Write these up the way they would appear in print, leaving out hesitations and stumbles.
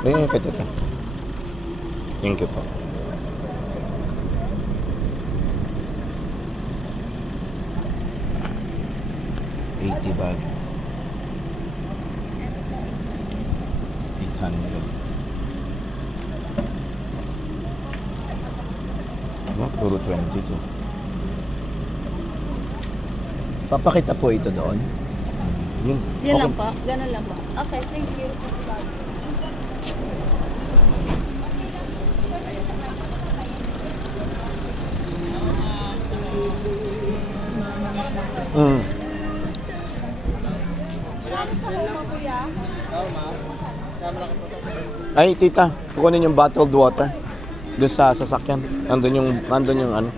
Ayun, kay tita. Thank you po. $80. 800. Diba? Puro 22. Papakita po ito doon. Yun. Yan Okay. lang po. Ganun lang po. Okay, thank you. Mm. Ay, tita, kukunin yung bottled water doon sa sasakyan. Nandun yung ano.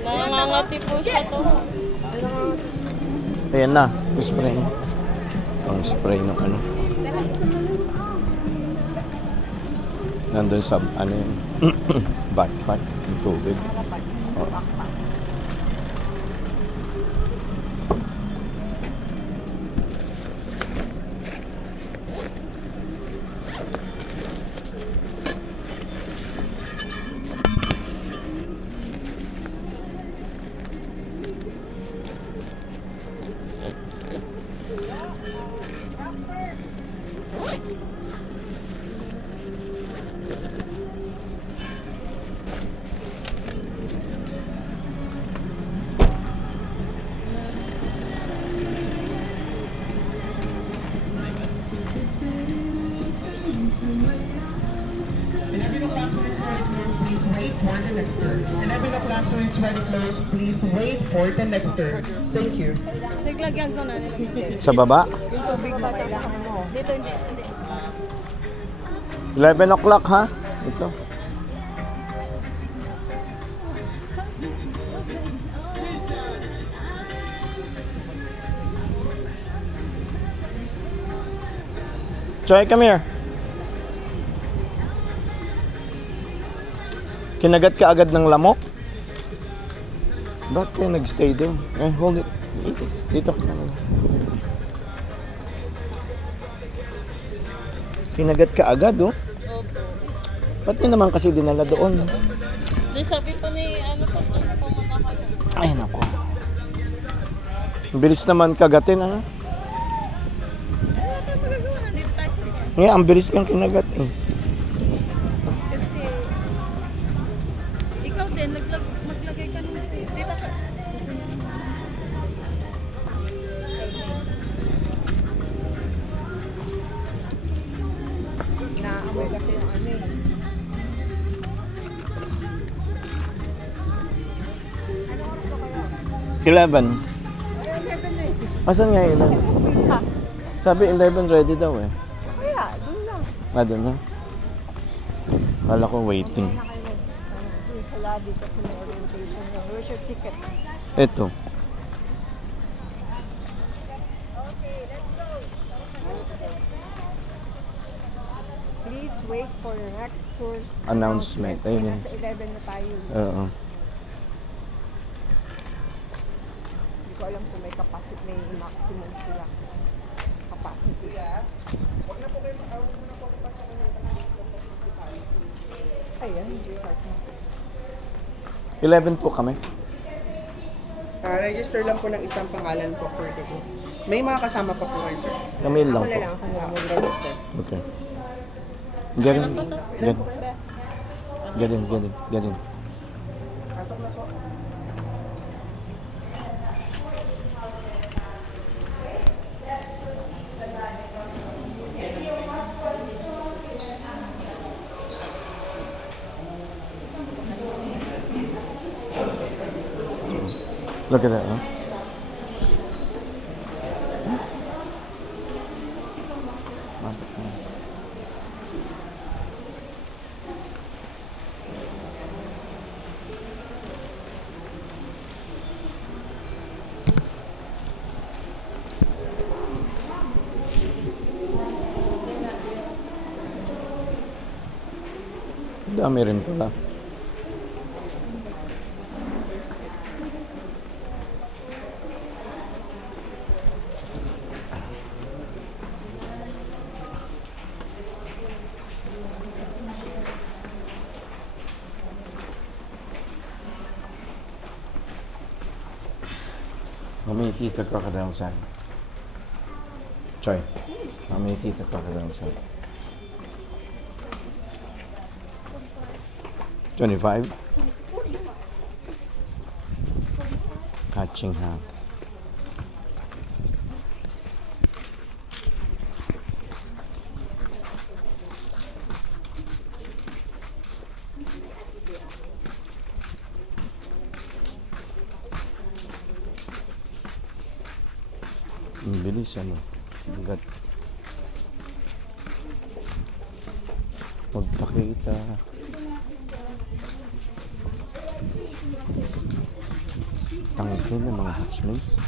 Nangangati po siya to. Ayan na, spray. Pang spray ng ano. Nandun sa ano yun. Backpack, yung tubig. Oh. Please wait for the next turn. Thank you. Naglagyan ko na nila. Sa baba, Yung tubig mo, kailangan mo. Dito hindi. 11 o'clock ha? Ito. Choy, come here. Kinagat ka agad ng lamok? Ba't kayo nag-stay doon? Eh, hold it. Dito. Kinagat ka agad, oh. Opo. Ba't nyo naman kasi dinala doon? Di sabi po ni, ano po, pumunta kayo. Ay, naku. Ang bilis naman kagatin, ha? Wala tayong magagawa. Nandito tayo sa bar. Ngayon, ang bilis kang kinagat, eh. Kasi, ikaw din, maglagay ka nun sa dito ka. Gusto niya. Naamoy kasi yung ano eh. Ano oras ba kayo? 11. Asan nga 11? Sabi 11 ready daw, eh. Kaya, dun lang. Doon na. Kala ko waiting. Kaya kayo yung sa lobby kasi may orientation nyo. Where's your ticket? Ito. Please wait for your next tour. Announcement. Ayun. Nasa 11 na tayo. Oo. Hindi ko alam kung may capacity, may maximum sila. Capacity. Ayan, start na. 11 po kami. Register lang po ng isang pangalan po for the group. May mga kasama pa po kayo, sir. Kami lang Ako na po. lang, ako na lang mag-register. Okay. Galing. Galing. Look at that, huh? Masuk na. Dami rin pala. How many teeth the crocodiles have? Choi, how many teeth the crocodiles have? 25? Catching how? Ang bilis ano. Agad. Magpakita. Tangkin ng mga hatchlings.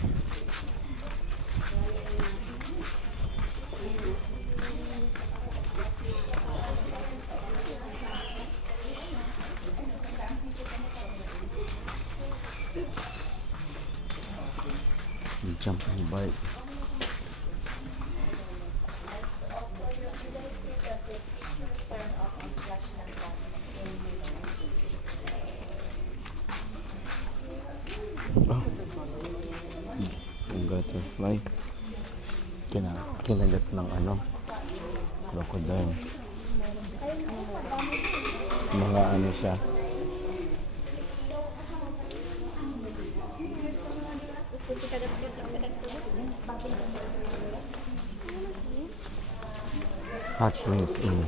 Jumping bite. Oh. Ang butterfly. Kinagat ng ano, crocodile. Mga ano siya. Hatchlings in.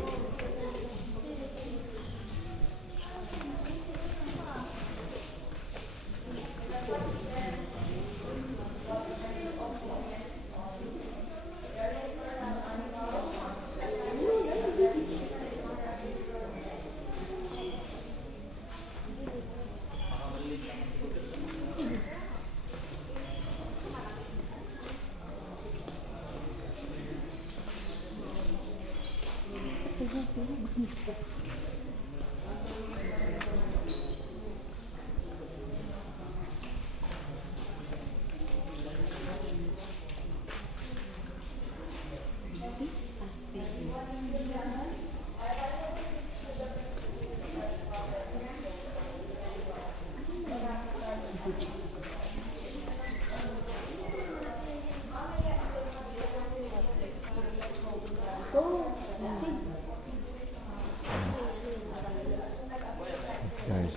Guys,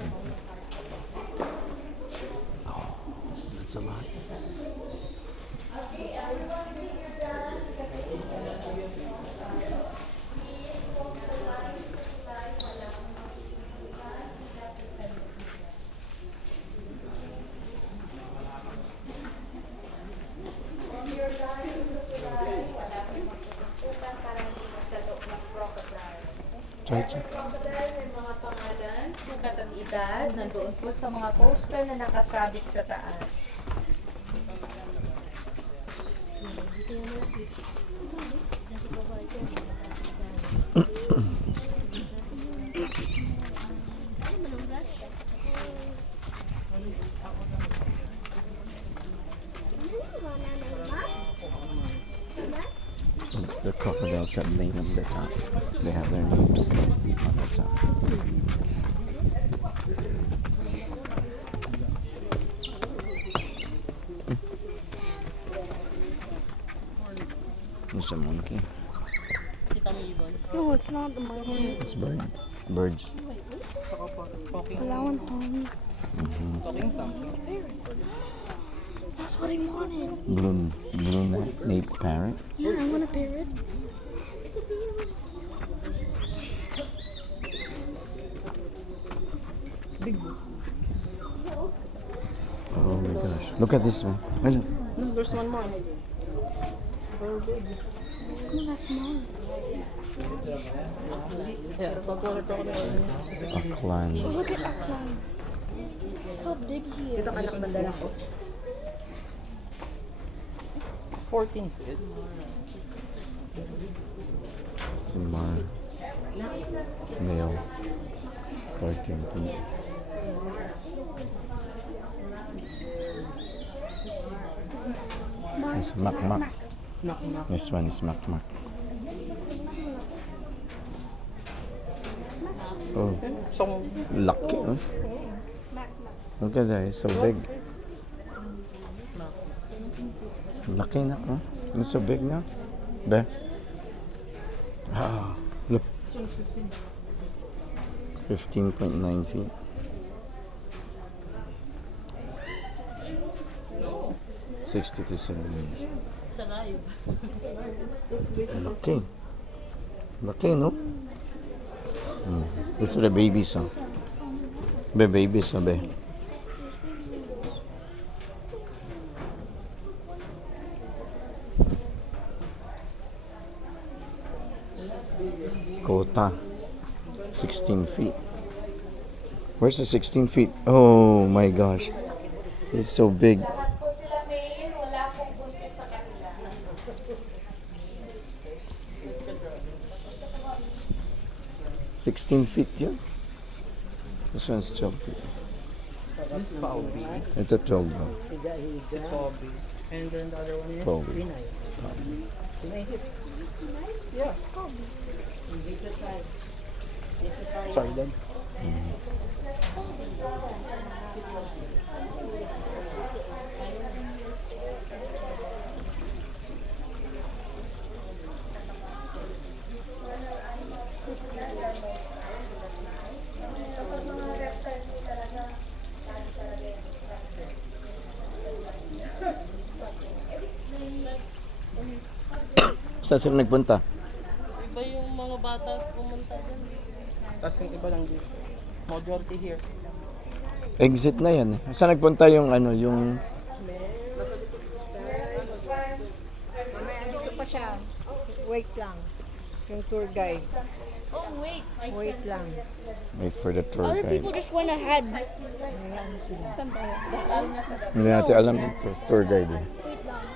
oh, that's a lot. Crocodile, may mga pangalan, sukat ang edad, nandoon po sa mga poster na nakasabit sa taas. It's the crocodiles that name on the top. They have their names on the top. It's a monkey. No, it's not the monkey. It's bird. Birds. Palawan home. Talking something. That's what I wanted. Blue nape parrot. Yeah, I want a parrot. Oh my gosh. Look at this one. Hello. No, there's one more. Very big. Oh, that's small. Yeah, saltwater crocodile. A clan. Oh, look at that one. How big he is. Ito anak ng dala ko. 14 feet. Simar. Male. 14 feet. It's Makmak. This one is Makmak. Oh, So, lucky, huh? Look at that, it's so big. Laki na ko. It's so big now. Be. Ah, look. 15.9 feet. No. 60 to 70 meters. It's alive. Laki. Laki, no? This are the babies, huh? Be, babies, huh, be? Kota. 16 feet. Where's the 16 feet? Oh my gosh. It's so big. Lahat po sila male, wala pong buntis sa kanila. 16 feet yan. This one's 12 feet. Miss Bobby. Ito 12 bro. Si Bobby. And then the other one is 12. Pinay. Yeah. Sorry, Dad. Saan sila nagpunta? Iba yung mga bata pumunta dyan. Tapos yung iba lang dito. Majority here. Exit na yan. Saan nagpunta yung ano, yung... Mamaya dito pa siya. Wait lang. Yung tour guide. Oh wait, Wait lang. Wait for the tour other guide. people just went ahead. Saan tayo? Hindi natin alam yung tour guide. Eh. Wait lang.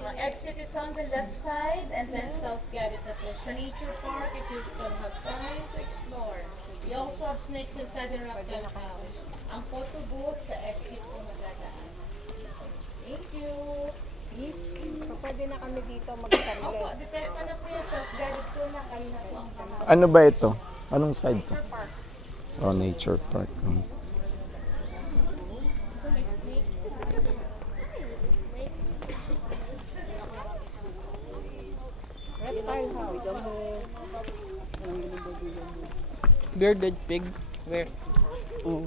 Our exit is on the left side and then self-guided approach. Sa nature park, if you still have time to explore. We also have snakes inside the reptile house. Ang photo booth sa exit po magdadaan. Thank you. Yes. So pwede na kami dito Opo, mag-sarili. depende pa na po yung self-guided po na kayo na po ang pangalan. Ano ba ito? Anong side to? Oh, nature park. Reptile house. Bearded pig. Where? Oh,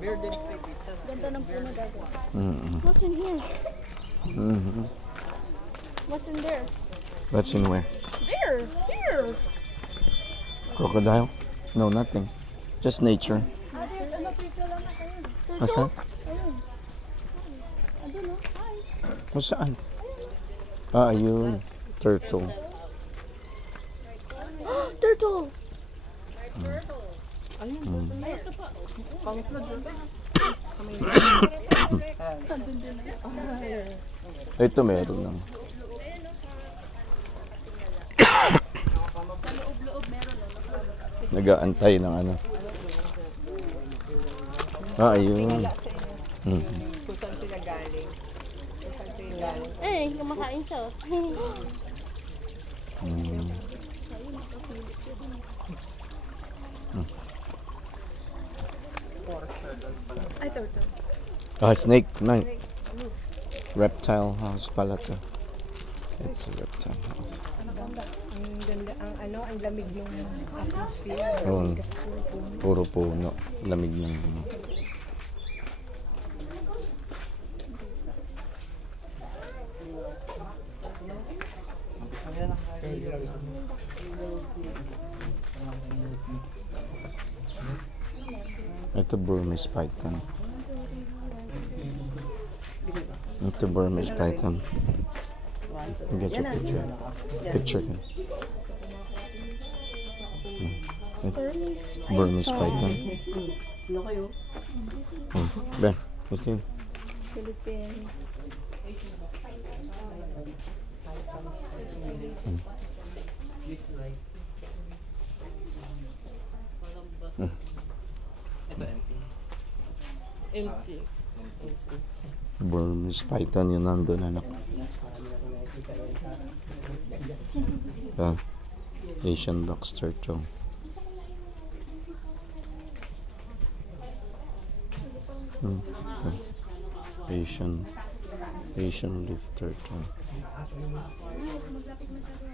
bearded pig. Ganda ng puno dati. Mm-hmm. What's in here? Mm-hmm. What's in there? That's in where? There! Here! Crocodile? No, nothing. Just nature. Ah, there's ano picture lang na kayo. Asan? Ayun. I don't know. Hi. O saan? Ah, ayun. Turtle. Turtle! Ito meron lang. Nag-aantay ng ano. Ah, ayun. Mhm. Kung saan sila galing. Kung saan sila galing. Eh, kumakain siya. Mm. Ay, turtle. Ah, snake. No. Reptile house pala to. It's a reptile house. Ang ganda, ang lamig ng atmosphere. Oh, puro puno. Lamig ng Ito Burmese python. Ito Burmese python. You get your picture. Picture ka. Burmese python. Ben, Christine. Philippine. Empty. Burmese python yun nandun anak. Asian box turtle. Asian leaf turtle. Maglapit masyado.